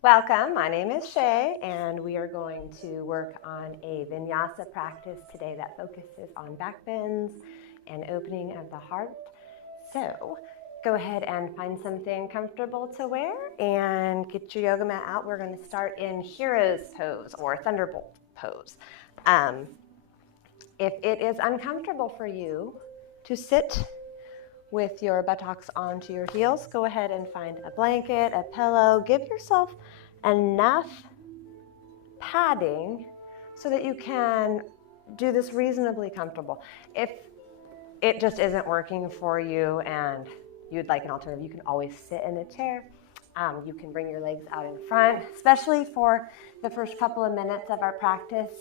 Welcome, my name is Shay, and we are going to work on a Vinyasa practice today that focuses on back bends and opening of the heart. So go ahead and find something comfortable to wear and get your yoga mat out. We're going to start in Hero's Pose or Thunderbolt Pose. If it is uncomfortable for you to sit with your buttocks onto your heels, go ahead and find a blanket, a pillow. Give yourself enough padding so that you can do this reasonably comfortable. If it just isn't working for you and you'd like an alternative, you can always sit in a chair. You can bring your legs out in front, especially for the first couple of minutes of our practice.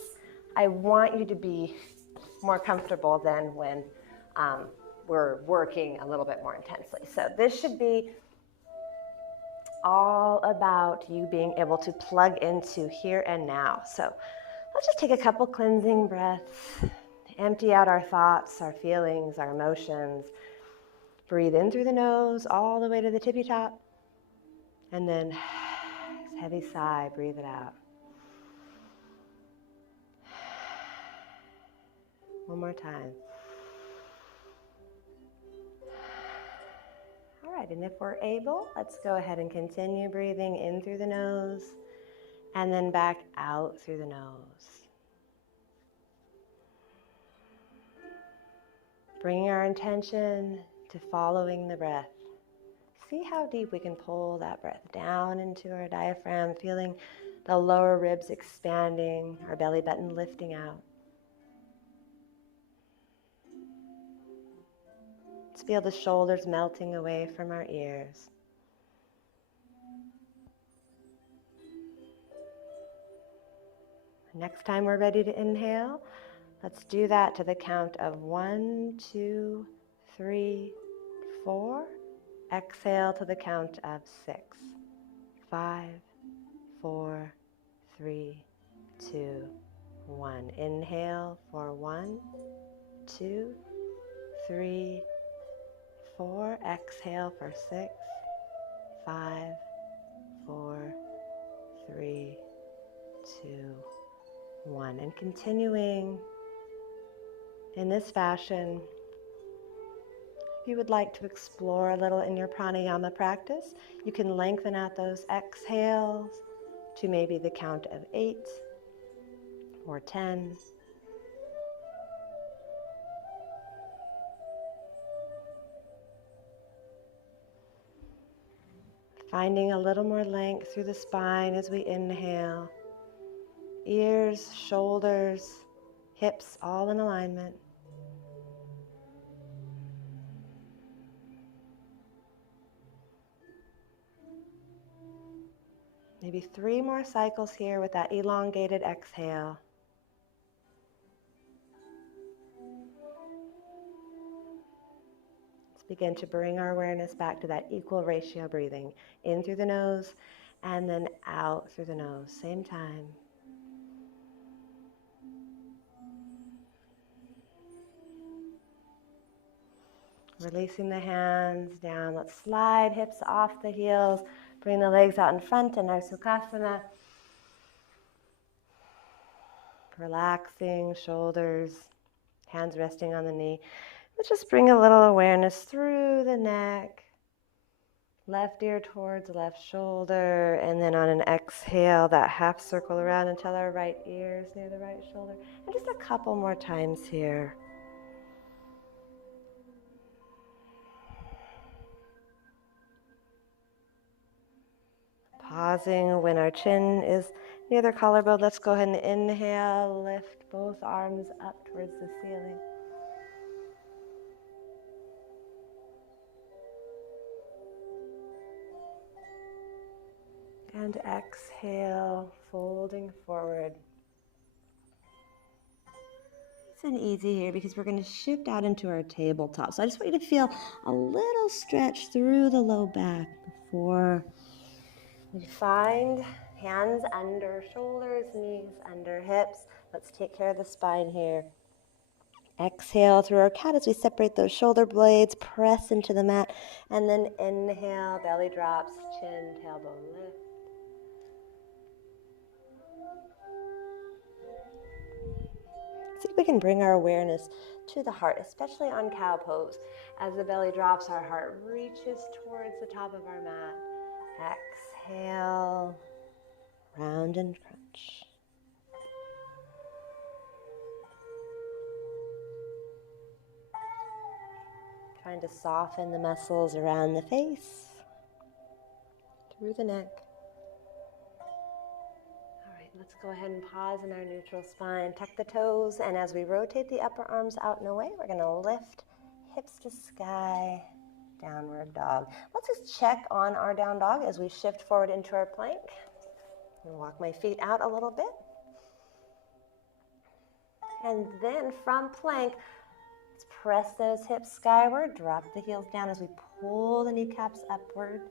I want you to be more comfortable than when we're working a little bit more intensely. So this should be all about you being able to plug into here and now. So let's just take a couple cleansing breaths, empty out our thoughts, our feelings, our emotions. Breathe in through the nose all the way to the tippy top. And then heavy sigh, breathe it out. One more time. All right, and if we're able, let's go ahead and continue breathing in through the nose and then back out through the nose. Bringing our intention to following the breath. See how deep we can pull that breath down into our diaphragm, feeling the lower ribs expanding, our belly button lifting out. Let's feel the shoulders melting away from our ears. Next time we're ready to inhale, let's do that to the count of 1, 2, 3, 4. Exhale to the count of 6, 5, 4, 3, 2, 1. Inhale for 1, 2, 3, 4. Exhale for 6, 5, 4, 3, 2, 1. And continuing in this fashion, if you would like to explore a little in your pranayama practice, you can lengthen out those exhales to maybe the count of 8 or 10. Finding a little more length through the spine as we inhale. Ears, shoulders, hips all in alignment. Maybe 3 more cycles here with that elongated exhale. Let's begin to bring our awareness back to that equal ratio breathing. In through the nose and then out through the nose. Same time. Releasing the hands down. Let's slide hips off the heels. Bring the legs out in front in our Sukhasana. Relaxing shoulders, hands resting on the knee. Let's just bring a little awareness through the neck. Left ear towards left shoulder, and then on an exhale, that half circle around until our right ear is near the right shoulder. And just a couple more times here. Pausing when our chin is near the collarbone. Let's go ahead and inhale, lift both arms up towards the ceiling. And exhale, folding forward. Nice and easy here because we're going to shift out into our tabletop. So I just want you to feel a little stretch through the low back before we find hands under shoulders, knees under hips. Let's take care of the spine here. Exhale through our cat as we separate those shoulder blades, press into the mat, and then inhale, belly drops, chin, tailbone lift. we can bring our awareness to the heart, especially on cow pose. As the belly drops, our heart reaches towards the top of our mat. Exhale, round and crunch. Trying to soften the muscles around the face, through the neck. All right, let's go ahead and pause in our neutral spine. Tuck the toes, and as we rotate the upper arms out and away, we're going to lift hips to sky, downward dog. Let's just check on our down dog as we shift forward into our plank. I'm going to walk my feet out a little bit. And then from plank, let's press those hips skyward, drop the heels down as we pull the kneecaps upward.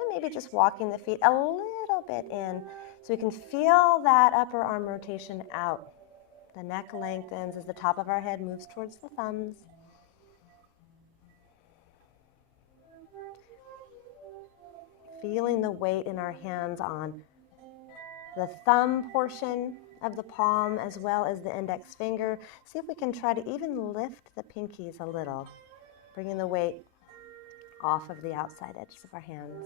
And maybe just walking the feet a little bit in so we can feel that upper arm rotation out. The neck lengthens as the top of our head moves towards the thumbs. Feeling the weight in our hands on the thumb portion of the palm as well as the index finger. See if we can try to even lift the pinkies a little, bringing the weight off of the outside edges of our hands.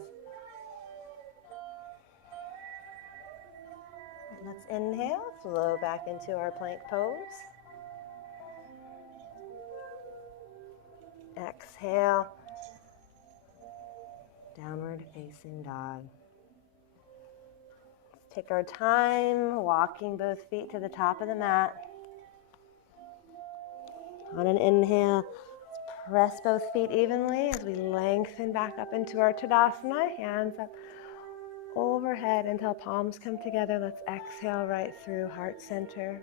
And let's inhale, flow back into our plank pose. Exhale, downward facing dog. Let's take our time walking both feet to the top of the mat. On an inhale, press both feet evenly as we lengthen back up into our Tadasana. Hands up overhead until palms come together. Let's exhale right through heart center.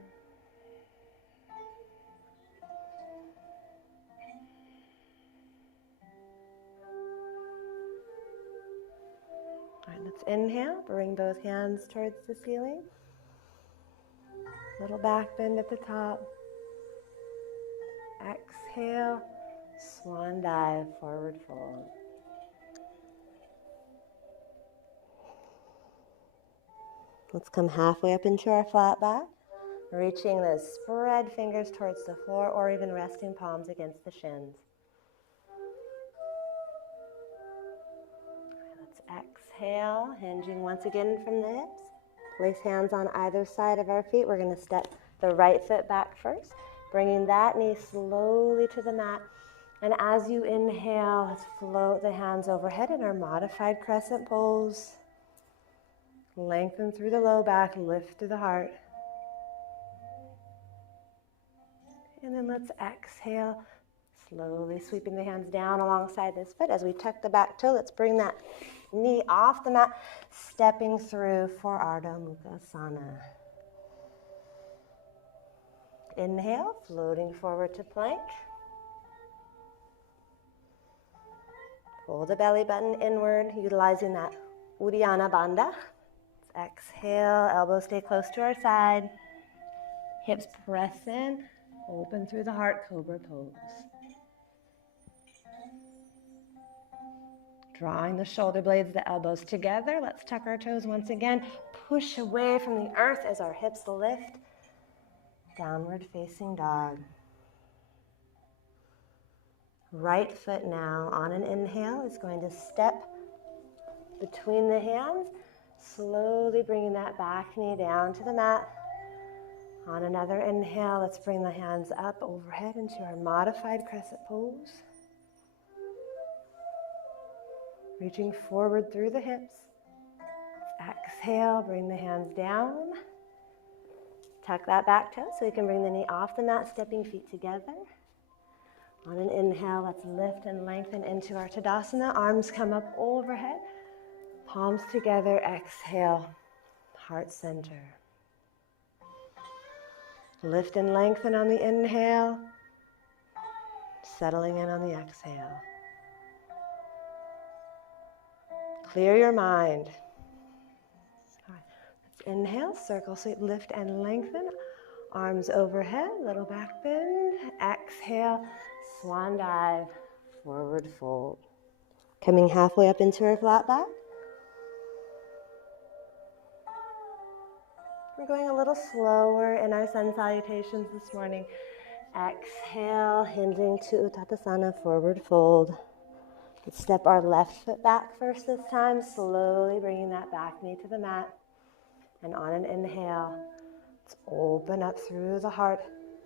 All right, let's inhale, bring both hands towards the ceiling. Little back bend at the top. Exhale, swan dive, forward fold. Let's come halfway up into our flat back, reaching those spread fingers towards the floor or even resting palms against the shins. Let's exhale, hinging once again from the hips. Place hands on either side of our feet. We're going to step the right foot back first, bringing that knee slowly to the mat. And as you inhale, let's float the hands overhead in our modified crescent pose. Lengthen through the low back, lift through the heart. And then let's exhale, slowly sweeping the hands down alongside this foot. As we tuck the back toe, let's bring that knee off the mat, stepping through for Ardha Mukha. Inhale, floating forward to plank. Pull the belly button inward, utilizing that Uddiyana Bandha. Exhale, elbows stay close to our side. Hips press in, open through the heart, cobra pose. Drawing the shoulder blades, the elbows together. Let's tuck our toes once again. Push away from the earth as our hips lift. Downward facing dog. Right foot now on an inhale is going to step between the hands, slowly bringing that back knee down to the mat. On another inhale, let's bring the hands up overhead into our modified crescent pose. Reaching forward through the hips. Exhale, bring the hands down. Tuck that back toe so we can bring the knee off the mat, stepping feet together. On an inhale, let's lift and lengthen into our Tadasana. Arms come up overhead, palms together. Exhale, heart center. Lift and lengthen on the inhale, settling in on the exhale. Clear your mind. All right. Let's inhale, circle sweep, lift and lengthen. Arms overhead, little back bend. Exhale, swan dive, forward fold. Coming halfway up into our flat back. We're going a little slower in our sun salutations this morning. Exhale, hinging to Uttanasana, forward fold. Let's step our left foot back first this time, slowly bringing that back knee to the mat. And on an inhale, let's open up through the heart,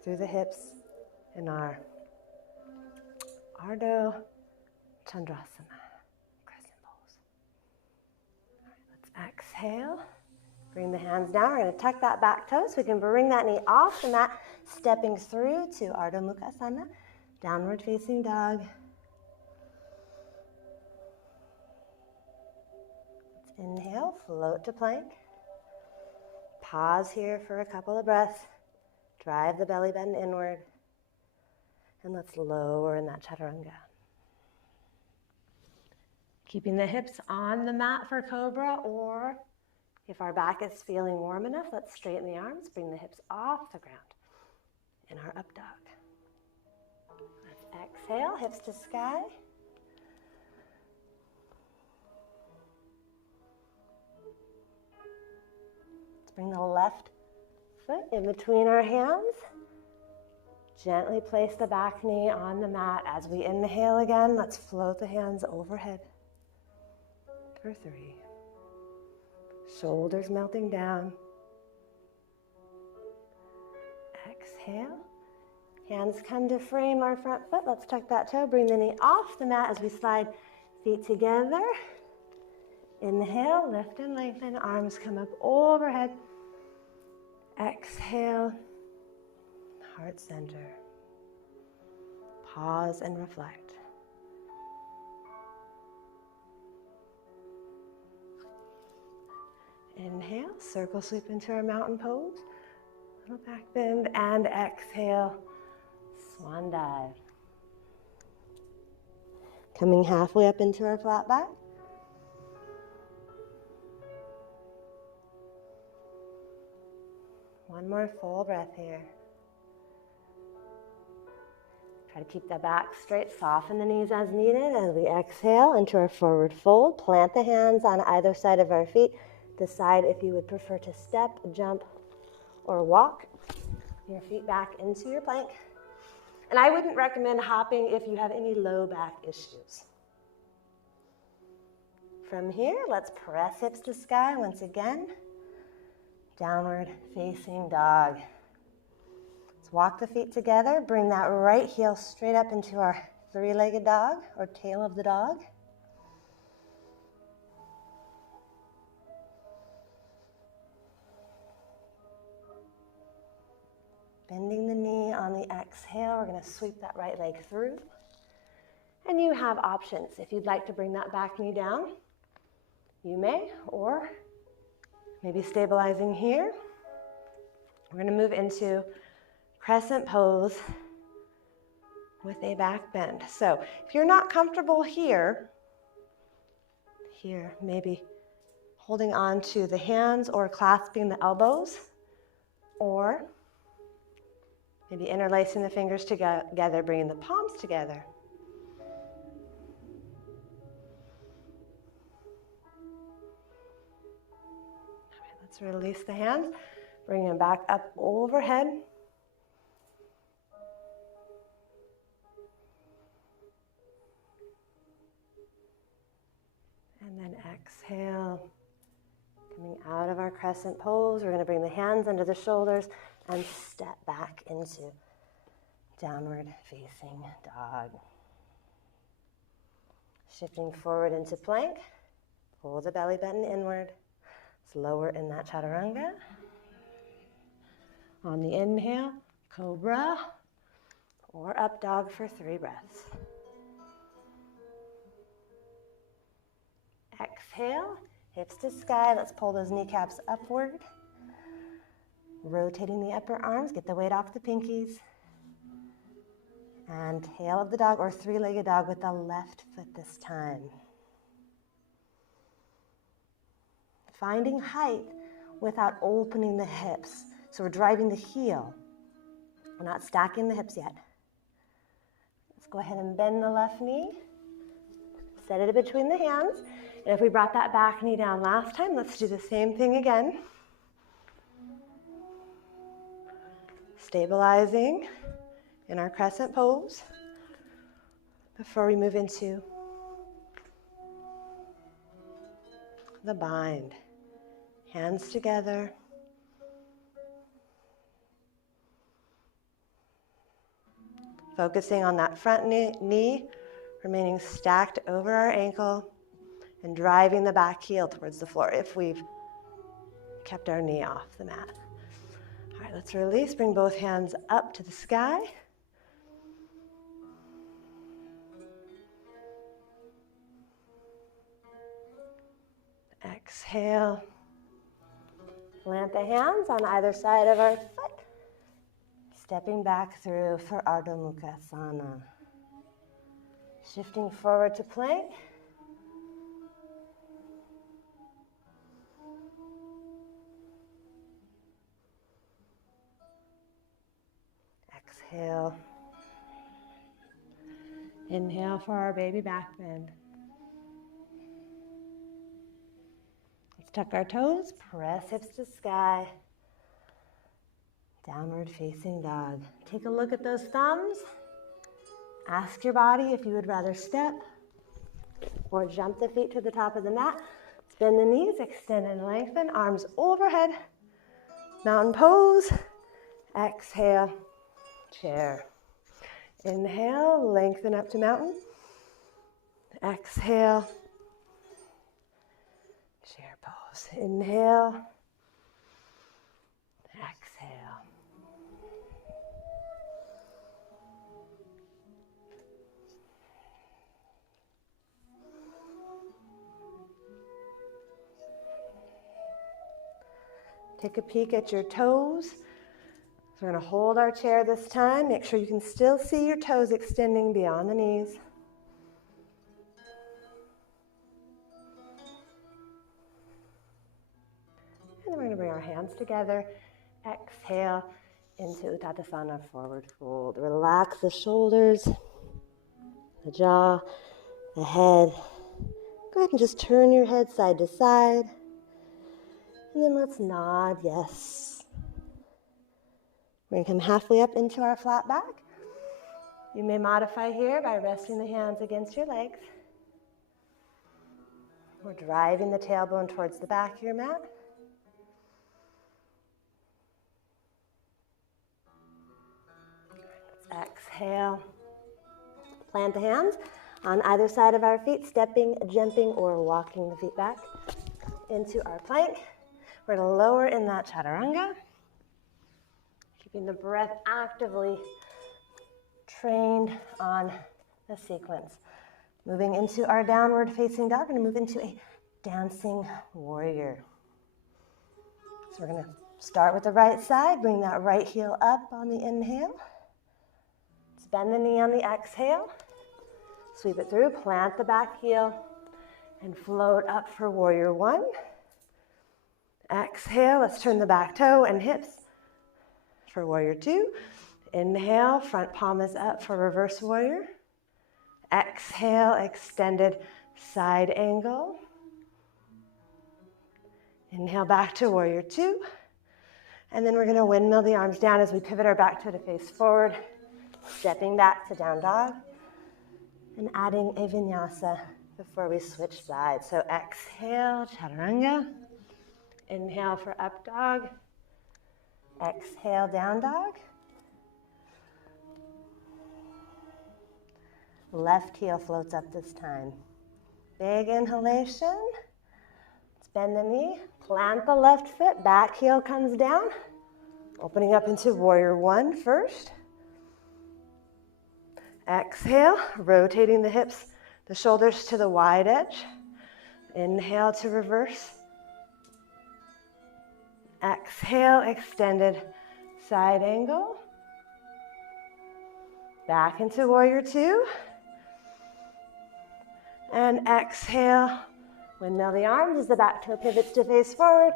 through the hips, in our Ardha Chandrasana, crescent pose. All right, let's exhale. Bring the hands down. We're going to tuck that back toe so we can bring that knee off the mat, stepping through to Ardha Mukhasana, downward facing dog. Let's inhale, float to plank. Pause here for a couple of breaths. Drive the belly button inward. And let's lower in that chaturanga. Keeping the hips on the mat for cobra, or if our back is feeling warm enough, let's straighten the arms, bring the hips off the ground in our up dog. Let's exhale, hips to sky. Let's bring the left foot in between our hands. Gently place the back knee on the mat. As we inhale again, let's float the hands overhead for 3. Shoulders melting down. Exhale. Hands come to frame our front foot. Let's tuck that toe. Bring the knee off the mat as we slide feet together. Inhale, lift and lengthen. Arms come up overhead. Exhale. Heart center. Pause and reflect. Inhale, circle sweep into our mountain pose. Little back bend, and exhale, swan dive. Coming halfway up into our flat back. One more full breath here. Try to keep the back straight, soften the knees as needed as we exhale into our forward fold. Plant the hands on either side of our feet. Decide if you would prefer to step, jump, or walk your feet back into your plank. And I wouldn't recommend hopping if you have any low back issues. From here, let's press hips to sky once again. Downward facing dog. Let's walk the feet together. Bring that right heel straight up into our 3-legged dog, or tail of the dog. Bending the knee on the exhale, we're going to sweep that right leg through. And you have options. If you'd like to bring that back knee down, you may, or maybe stabilizing here. We're going to move into crescent pose with a back bend. So if you're not comfortable here, maybe holding on to the hands or clasping the elbows, or maybe interlacing the fingers together, bringing the palms together. All right, let's release the hands, bring them back up overhead. And then exhale, coming out of our crescent pose. We're going to bring the hands under the shoulders and step back into downward facing dog. Shifting forward into plank. Pull the belly button inward. It's lower in that chaturanga. On the inhale, cobra, or up dog for 3 breaths. Exhale, hips to sky. Let's pull those kneecaps upward. Rotating the upper arms, get the weight off the pinkies. And tail of the dog, or 3-legged dog with the left foot this time. Finding height without opening the hips. So we're driving the heel. We're not stacking the hips yet. Let's go ahead and bend the left knee. Set it between the hands. And if we brought that back knee down last time, let's do the same thing again. Stabilizing in our crescent pose before we move into the bind. Hands together. Focusing on that front knee remaining stacked over our ankle and driving the back heel towards the floor if we've kept our knee off the mat. All right, let's release. Bring both hands up to the sky. Exhale. Plant the hands on either side of our foot. Stepping back through for Ardha Mukha. Shifting forward to plank. Exhale. Inhale for our baby back bend. Let's tuck our toes, press hips to sky. Downward facing dog. Take a look at those thumbs. Ask your body if you would rather step or jump the feet to the top of the mat. Bend the knees, extend and lengthen, arms overhead. Mountain pose. Exhale, chair. Inhale, lengthen up to mountain. Exhale, chair pose. Inhale, exhale. Take a peek at your toes. So we're going to hold our chair this time. Make sure you can still see your toes extending beyond the knees. And then we're going to bring our hands together. Exhale into Uttanasana, forward fold. Relax the shoulders, the jaw, the head. Go ahead and just turn your head side to side. And then let's nod, yes. We're going to come halfway up into our flat back. You may modify here by resting the hands against your legs. We're driving the tailbone towards the back of your mat. Let's exhale. Plant the hands on either side of our feet, stepping, jumping, or walking the feet back into our plank. We're going to lower in that chaturanga, keeping the breath actively trained on the sequence. Moving into our downward facing dog, we're going to move into a dancing warrior. So we're going to start with the right side, bring that right heel up on the inhale. Let's bend the knee on the exhale. Sweep it through, plant the back heel, and float up for warrior one. Exhale, let's turn the back toe and hips for warrior two. Inhale, front palm is up for reverse warrior. Exhale, extended side angle. Inhale, back to warrior two. And then we're going to windmill the arms down as we pivot our back toe to face forward, stepping back to down dog, and adding a vinyasa before we switch sides. So exhale, chaturanga. Inhale for up dog. Exhale, down dog. Left heel floats up this time. Big inhalation. Let's bend the knee. Plant the left foot. Back heel comes down. Opening up into warrior one first. Exhale, rotating the hips, the shoulders to the wide edge. Inhale to reverse. Exhale, extended side angle. Back into warrior two. And exhale, windmill the arms as the back toe pivots to face forward.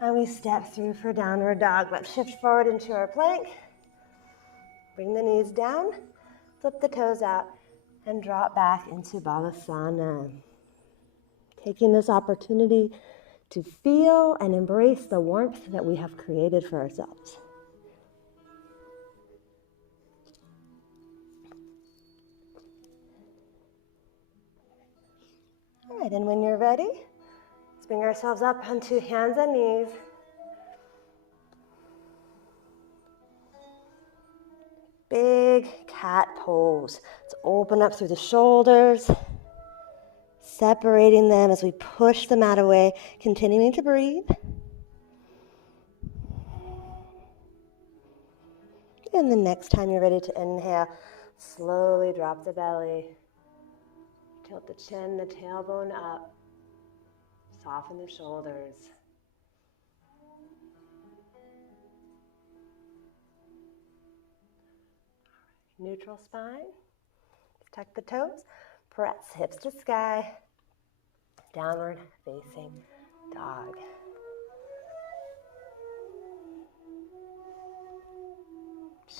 And we step through for downward dog. Let's shift forward into our plank. Bring the knees down, flip the toes out, and drop back into Balasana. Taking this opportunity to feel and embrace the warmth that we have created for ourselves. right, and when you're ready, let's bring ourselves up onto hands and knees. Big cat pose. Let's open up through the shoulders, separating them as we push the mat away, continuing to breathe. And the next time you're ready to inhale, slowly drop the belly, tilt the chin, the tailbone up, soften the shoulders. Neutral spine, tuck the toes, press hips to sky, downward facing dog.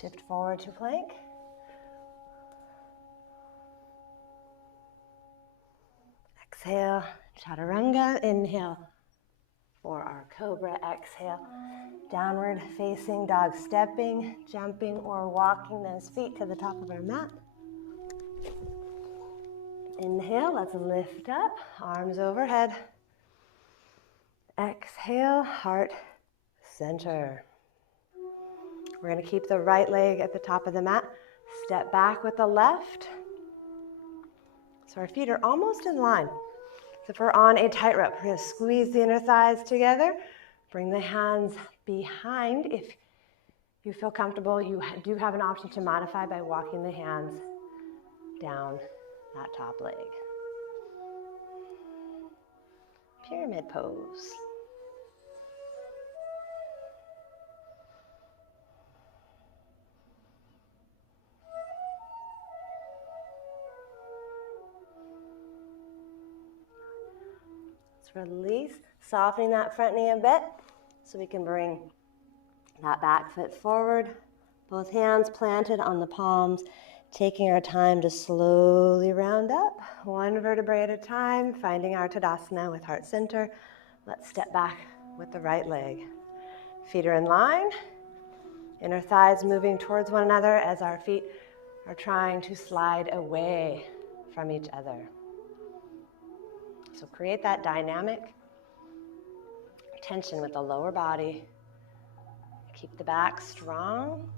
Shift forward to plank. Exhale, chaturanga. Inhale for our cobra. Exhale, downward facing dog, stepping, jumping, or walking those feet to the top of our mat. Inhale, let's lift up, arms overhead. Exhale, heart center. We're going to keep the right leg at the top of the mat. Step back with the left. So our feet are almost in line. So if we're on a tightrope, we're going to squeeze the inner thighs together. Bring the hands behind. If you feel comfortable, you do have an option to modify by walking the hands down that top leg. Pyramid pose. Let's release, softening that front knee a bit so we can bring that back foot forward. Both hands planted on the palms, taking our time to slowly round up, one vertebrae at a time, finding our Tadasana with heart center. Let's step back with the right leg. Feet are in line, inner thighs moving towards one another as our feet are trying to slide away from each other. So create that dynamic tension with the lower body. Keep the back strong.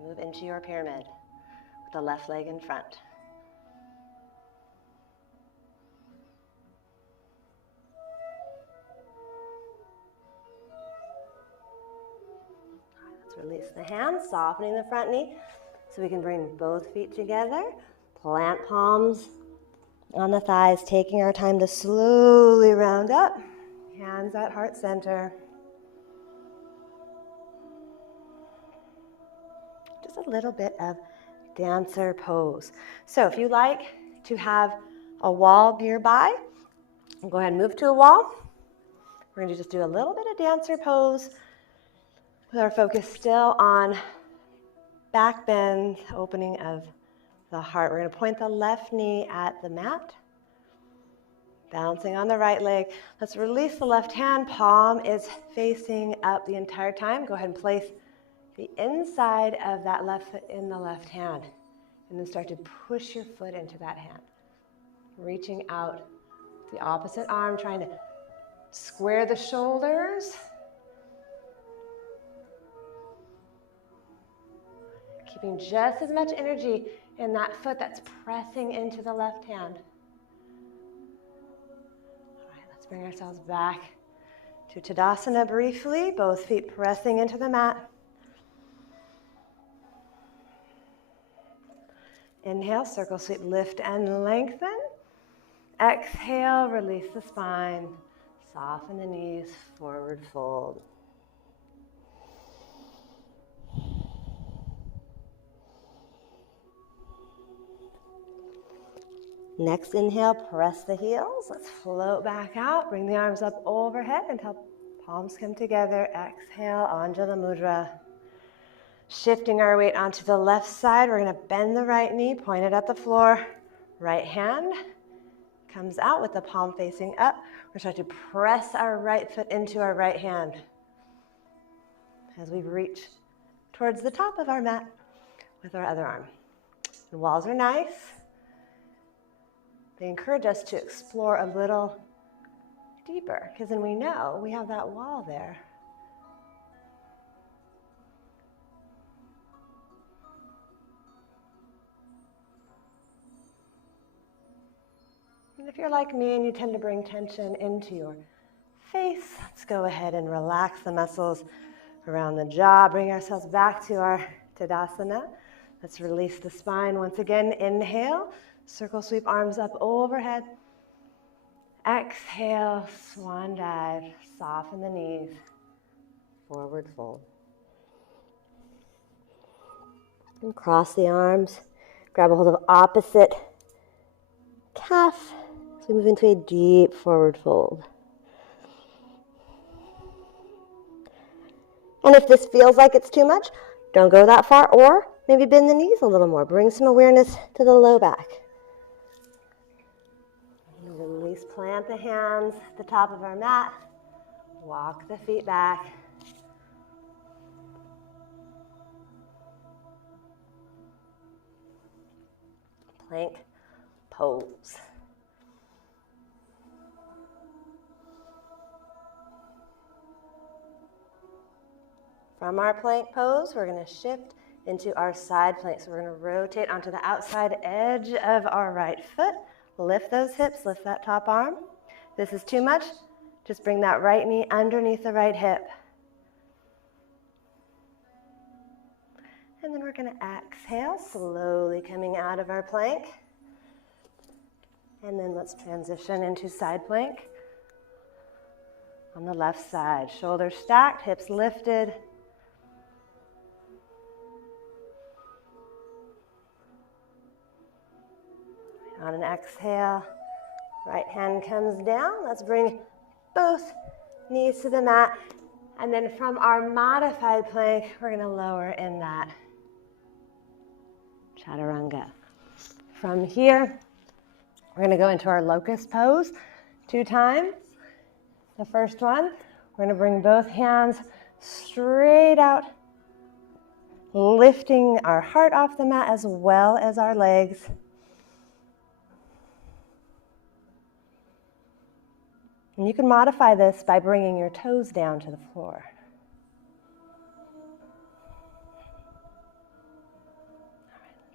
Move into your pyramid with the left leg in front. Let's release the hands, softening the front knee so we can bring both feet together. Plant palms on the thighs, taking our time to slowly round up. Hands at heart center. Just a little bit of dancer pose. So if you like to have a wall nearby, go ahead and move to a wall. We're going to just do a little bit of dancer pose with our focus still on back bend, opening of the heart. We're going to point the left knee at the mat, balancing on the right leg. Let's release the left hand. Palm is facing up the entire time. Go ahead and place the inside of that left foot in the left hand. And then start to push your foot into that hand. Reaching out the opposite arm, trying to square the shoulders. Keeping just as much energy in that foot that's pressing into the left hand. All right, let's bring ourselves back to Tadasana briefly, both feet pressing into the mat. Inhale, circle sweep, lift and lengthen. Exhale, release the spine, soften the knees, forward fold. Next inhale, press the heels. Let's float back out. Bring the arms up overhead until palms come together. Exhale, Anjali Mudra. Shifting our weight onto the left side, we're going to bend the right knee, point it at the floor. Right hand comes out with the palm facing up. We're going to start to press our right foot into our right hand as we reach towards the top of our mat with our other arm. The walls are nice. they encourage us to explore a little deeper, because then we know we have that wall there. And if you're like me and you tend to bring tension into your face, let's go ahead and relax the muscles around the jaw. Bring ourselves back to our Tadasana. Let's release the spine once again. Inhale, circle sweep arms up overhead. Exhale, swan dive. Soften the knees. Forward fold. And cross the arms. Grab a hold of opposite calf as we move into a deep forward fold. And if this feels like it's too much, don't go that far, or maybe bend the knees a little more. Bring some awareness to the low back. Release, plant the hands at the top of our mat. Walk the feet back. Plank pose. From our plank pose, we're going to shift into our side plank. So we're going to rotate onto the outside edge of our right foot. Lift those hips, lift that top arm. If this is too much, just bring that right knee underneath the right hip. And then we're going to exhale, slowly coming out of our plank. And then let's transition into side plank. On the left side, shoulders stacked, hips lifted. On an exhale, right hand comes down. Let's bring both knees to the mat. And then from our modified plank, we're going to lower in that chaturanga. From here, we're going to go into our locust pose 2 times. The first one, we're going to bring both hands straight out, lifting our heart off the mat as well as our legs. And you can modify this by bringing your toes down to the floor.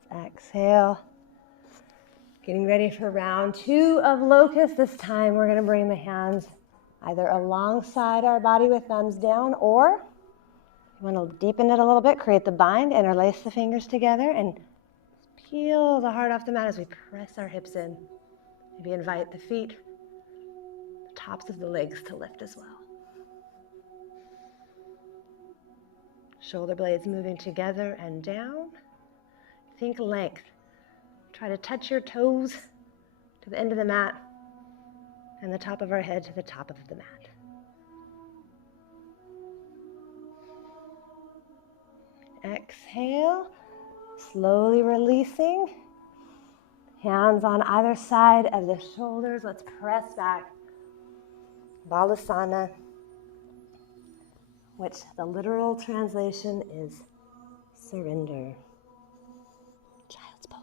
All right, let's exhale. Getting ready for round 2 of locust. This time we're going to bring the hands either alongside our body with thumbs down, or you want to deepen it a little bit, create the bind, interlace the fingers together, and peel the heart off the mat as we press our hips in. Maybe invite the feet, the tops of the legs to lift as well. Shoulder blades moving together and down. Think length. Try to touch your toes to the end of the mat and the top of our head to the top of the mat. Exhale, slowly releasing. Hands on either side of the shoulders. Let's press back. Balasana, which the literal translation is surrender. Child's pose.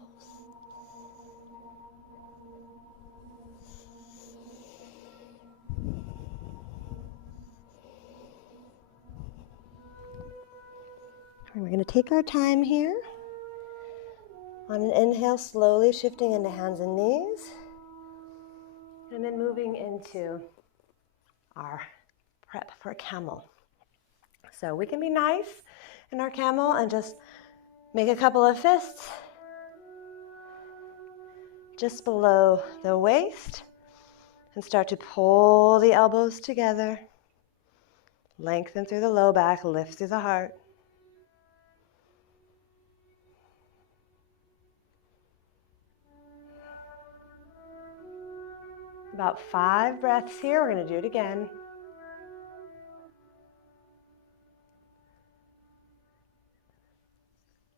And we're going to take our time here. On an inhale, slowly shifting into hands and knees. And then moving into our prep for camel. So we can be nice in our camel and just make a couple of fists just below the waist and start to pull the elbows together. Lengthen through the low back, lift through the heart. About 5 breaths here. We're going to do it again.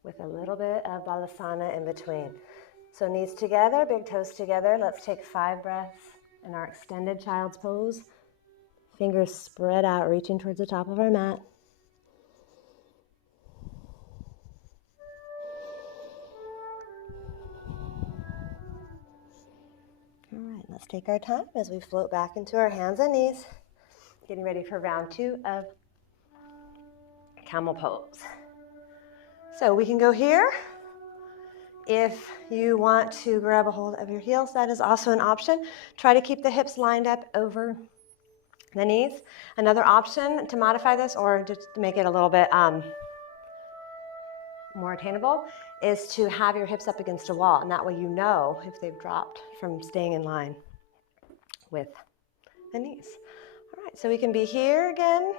With a little bit of balasana in between. So knees together, big toes together. Let's take 5 breaths in our extended child's pose. Fingers spread out, reaching towards the top of our mat. take our time as we float back into our hands and knees, getting ready for round 2 of camel pose. So we can go here. If you want to grab a hold of your heels, that is also an option. Try to keep the hips lined up over the knees. Another option to modify this, or just to make it a little bit more attainable, is to have your hips up against a wall, and that way you know if they've dropped from staying in line with the knees. All right, so we can be here again.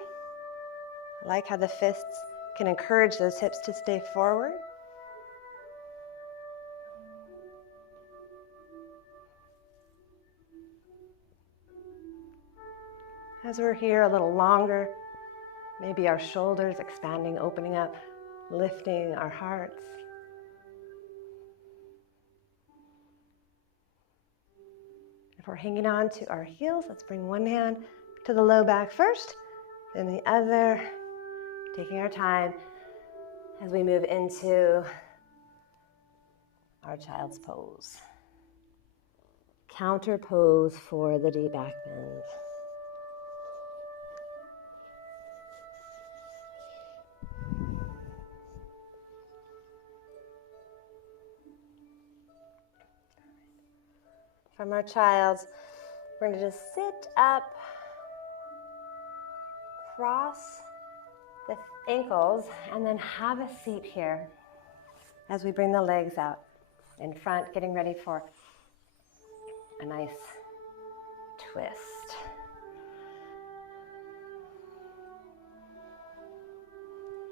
I like how the fists can encourage those hips to stay forward. As we're here a little longer, maybe our shoulders expanding, opening up, lifting our hearts. If we're hanging on to our heels, let's bring one hand to the low back first, then the other, taking our time as we move into our child's pose. Counter pose for the deep back bend. From our child's, we're going to just sit up, cross the ankles, and then have a seat here as we bring the legs out in front, getting ready for a nice twist.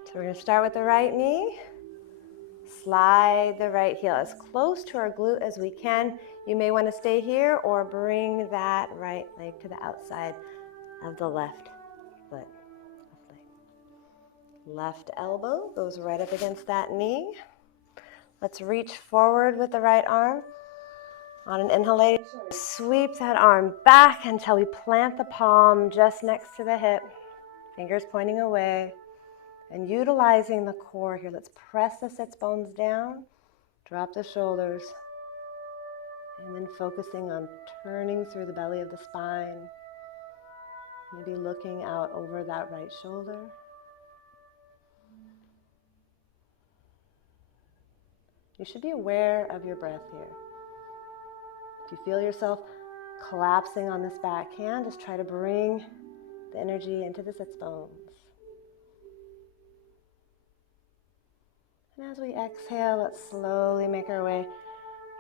So we're going to start with the right knee. Slide the right heel as close to our glute as we can. You may want to stay here or bring that right leg to the outside of the left foot. Left elbow goes right up against that knee. Let's reach forward with the right arm. On an inhalation, sweep that arm back until we plant the palm just next to the hip. Fingers pointing away. And utilizing the core here, let's press the sits bones down, drop the shoulders, and then focusing on turning through the belly of the spine, maybe looking out over that right shoulder. You should be aware of your breath here. If you feel yourself collapsing on this back hand, just try to bring the energy into the sits bones. And as we exhale, let's slowly make our way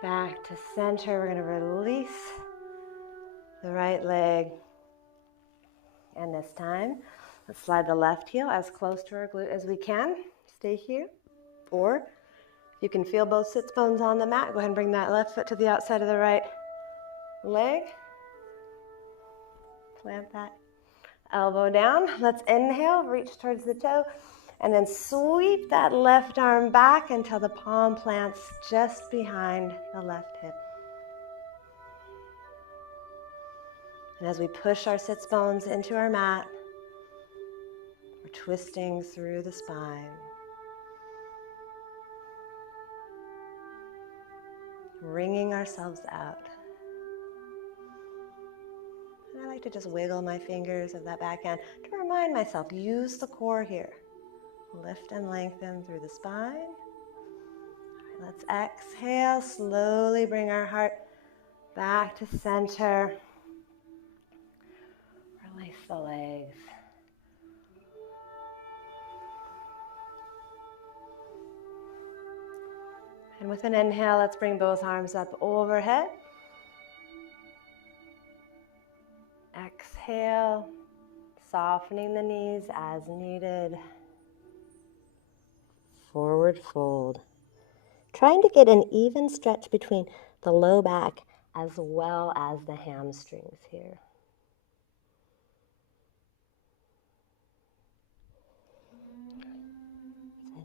back to center. We're going to release the right leg. And this time, let's slide the left heel as close to our glute as we can. Stay here. Or if you can feel both sits bones on the mat, go ahead and bring that left foot to the outside of the right leg. Plant that elbow down. Let's inhale, reach towards the toe. And then sweep that left arm back until the palm plants just behind the left hip. And as we push our sits bones into our mat, we're twisting through the spine. Wringing ourselves out. And I like to just wiggle my fingers of that backhand to remind myself, use the core here. Lift and lengthen through the spine. All right, let's exhale, slowly bring our heart back to center. Release the legs. And with an inhale, let's bring both arms up overhead. Exhale, softening the knees as needed. Forward fold. Trying to get an even stretch between the low back as well as the hamstrings here.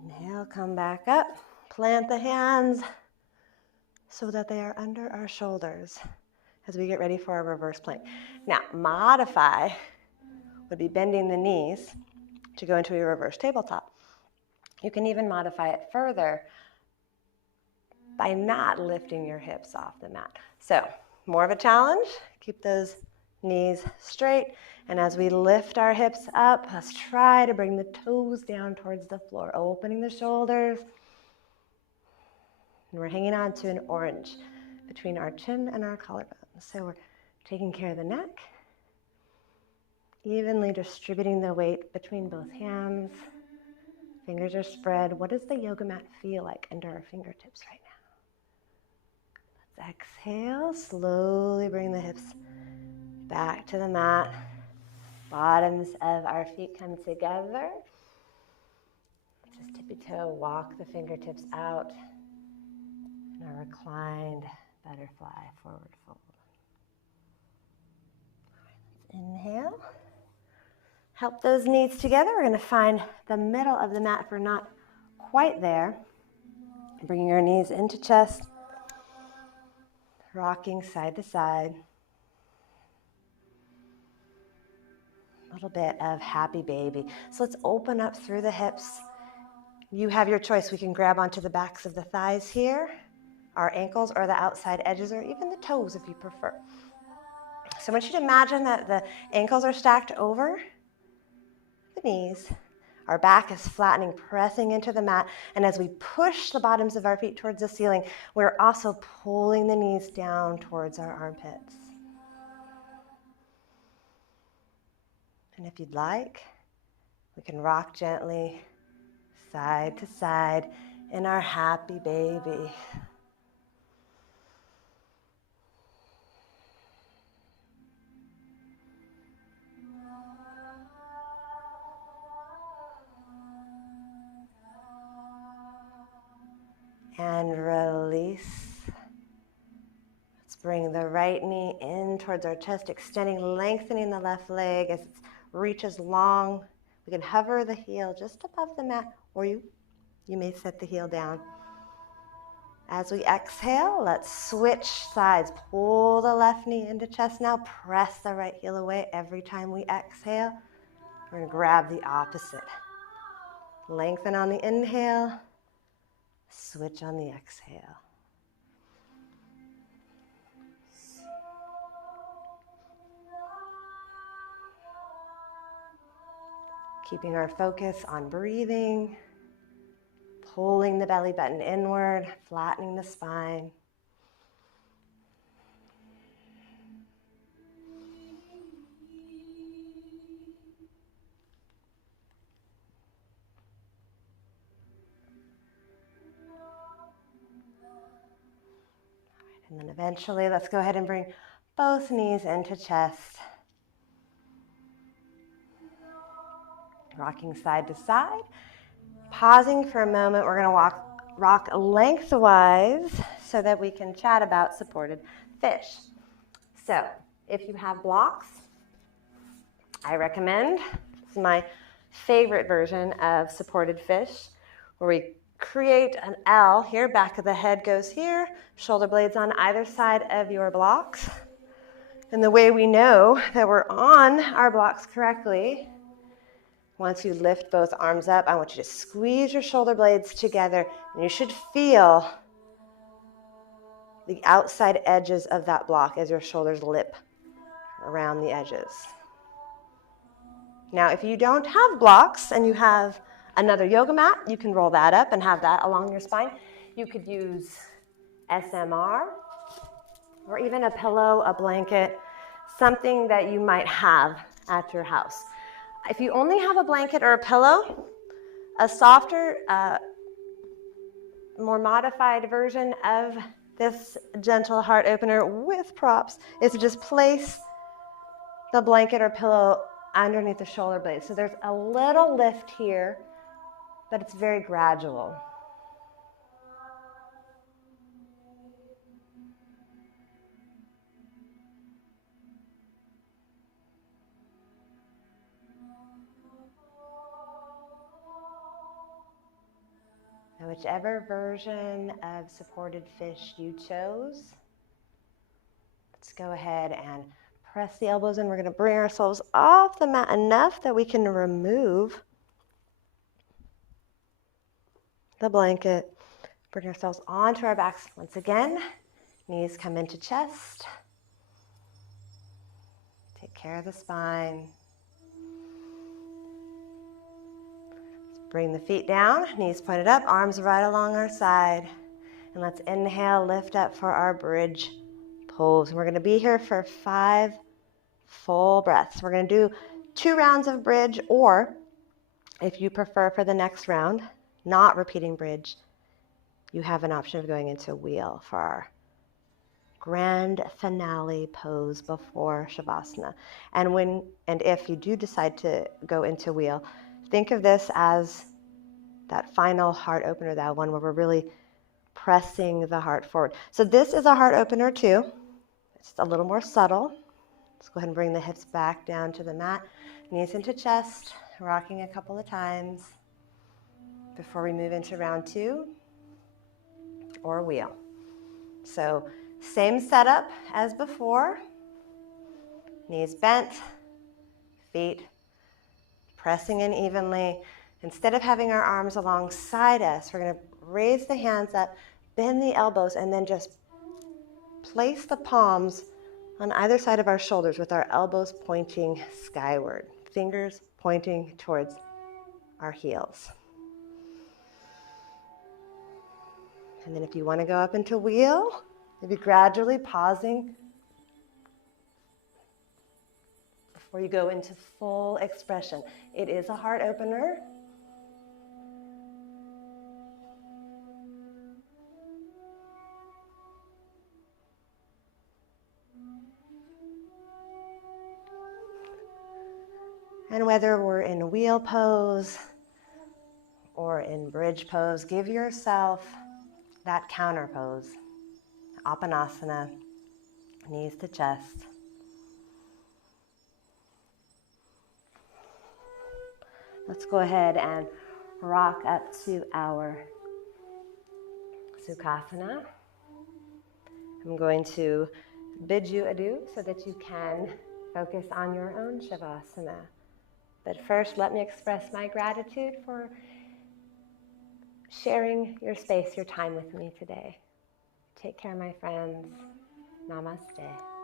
Inhale, come back up. Plant the hands so that they are under our shoulders as we get ready for a reverse plank. Now, modify would be bending the knees to go into a reverse tabletop. You can even modify it further by not lifting your hips off the mat. So More of a challenge. Keep those knees straight. And as we lift our hips up, let's try to bring the toes down towards the floor, opening the shoulders. And we're hanging on to an orange between our chin and our collarbone. So we're taking care of the neck, evenly distributing the weight between both hands. Fingers are spread. What does the yoga mat feel like under our fingertips right now? Let's exhale, slowly bring the hips back to the mat. Bottoms of our feet come together. Just tippy-toe, walk the fingertips out. And our reclined butterfly, forward fold. All right, let's inhale. Help those knees together. We're going to find the middle of the mat if we're not quite there. Bringing our knees into chest. Rocking side to side. A little bit of happy baby. So let's open up through the hips. You have your choice. We can grab onto the backs of the thighs here, our ankles, or the outside edges, or even the toes if you prefer. So I want you to imagine that the ankles are stacked over the knees. Our back is flattening, pressing into the mat. And as we push the bottoms of our feet towards the ceiling, we're also pulling the knees down towards our armpits. And if you'd like, we can rock gently side to side in our happy baby. And release. Let's bring the right knee in towards our chest, extending, lengthening the left leg as it reaches long. We can hover the heel just above the mat, or you may set the heel down. As we exhale, let's switch sides. Pull the left knee into chest now. Press the right heel away every time we exhale. We're going to grab the opposite. Lengthen on the inhale. Switch on the exhale. Keeping our focus on breathing. Pulling the belly button inward, flattening the spine. And then eventually, let's go ahead and bring both knees into chest. Rocking side to side. Pausing for a moment, we're going to rock lengthwise so that we can chat about supported fish. So, if you have blocks, I recommend, this is my favorite version of supported fish, where we create an L here, back of the head goes here, shoulder blades on either side of your blocks. And the way we know that we're on our blocks correctly, once you lift both arms up, I want you to squeeze your shoulder blades together, and you should feel the outside edges of that block as your shoulders lip around the edges. Now, if you don't have blocks and you have another yoga mat, you can roll that up and have that along your spine. You could use SMR or even a pillow, a blanket, something that you might have at your house. If you only have a blanket or a pillow, a softer, more modified version of this gentle heart opener with props is to just place the blanket or pillow underneath the shoulder blades. So there's a little lift here, but it's very gradual. Now, whichever version of supported fish you chose, let's go ahead and press the elbows in. We're going to bring ourselves off the mat enough that we can remove the blanket. Bring ourselves onto our backs. Once again, knees come into chest. care of the spine. Bring the feet down, knees pointed up, arms right along our side. And let's inhale, lift up for our bridge pose. And we're going to be here for 5 full breaths. We're going to do 2 rounds of bridge, or if you prefer for the next round, not repeating bridge, you have an option of going into wheel for our grand finale pose before Shavasana. And if you do decide to go into wheel, think of this as that final heart opener, that one where we're really pressing the heart forward. So this is a heart opener too. It's a little more subtle. Let's go ahead and bring the hips back down to the mat, knees into chest, rocking a couple of times before we move into round 2 or wheel. So same setup as before, knees bent, feet pressing in evenly. Instead of having our arms alongside us, we're going to raise the hands up, bend the elbows, and then just place the palms on either side of our shoulders with our elbows pointing skyward, fingers pointing towards our heels. And then if you want to go up into wheel, maybe gradually pausing before you go into full expression. It is a heart opener. And whether we're in wheel pose or in bridge pose, give yourself that counter pose. Apanasana, knees to chest. Let's go ahead and rock up to our Sukhasana. I'm going to bid you adieu so that you can focus on your own Shavasana. But first, let me express my gratitude for sharing your space, your time with me today. Take care, my friends. Namaste.